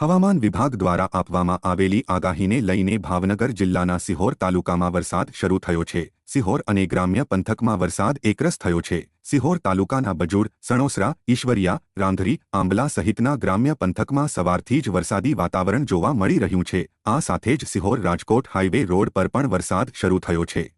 હવામાન વિભાગ દ્વારા આપવામાં આવેલી આગાહીને લઈને ભાવનગર જિલ્લાના સિહોર તાલુકામાં વરસાદ શરૂ થયો છે. સિહોર અને ગ્રામ્ય પંથકમાં વરસાદ એકરસ થયો છે. સિહોર તાલુકાના બજુડ સણોસરા, ઈશ્વરિયા, રાંધરી, આંબલા સહિતના ગ્રામ્ય પંથકમાં સવારથી જ વરસાદી વાતાવરણ જોવા મળી રહ્યું છે. આ સાથે જ સિહોર રાજકોટ હાઈવે રોડ પર પણ વરસાદ શરૂ થયો છે.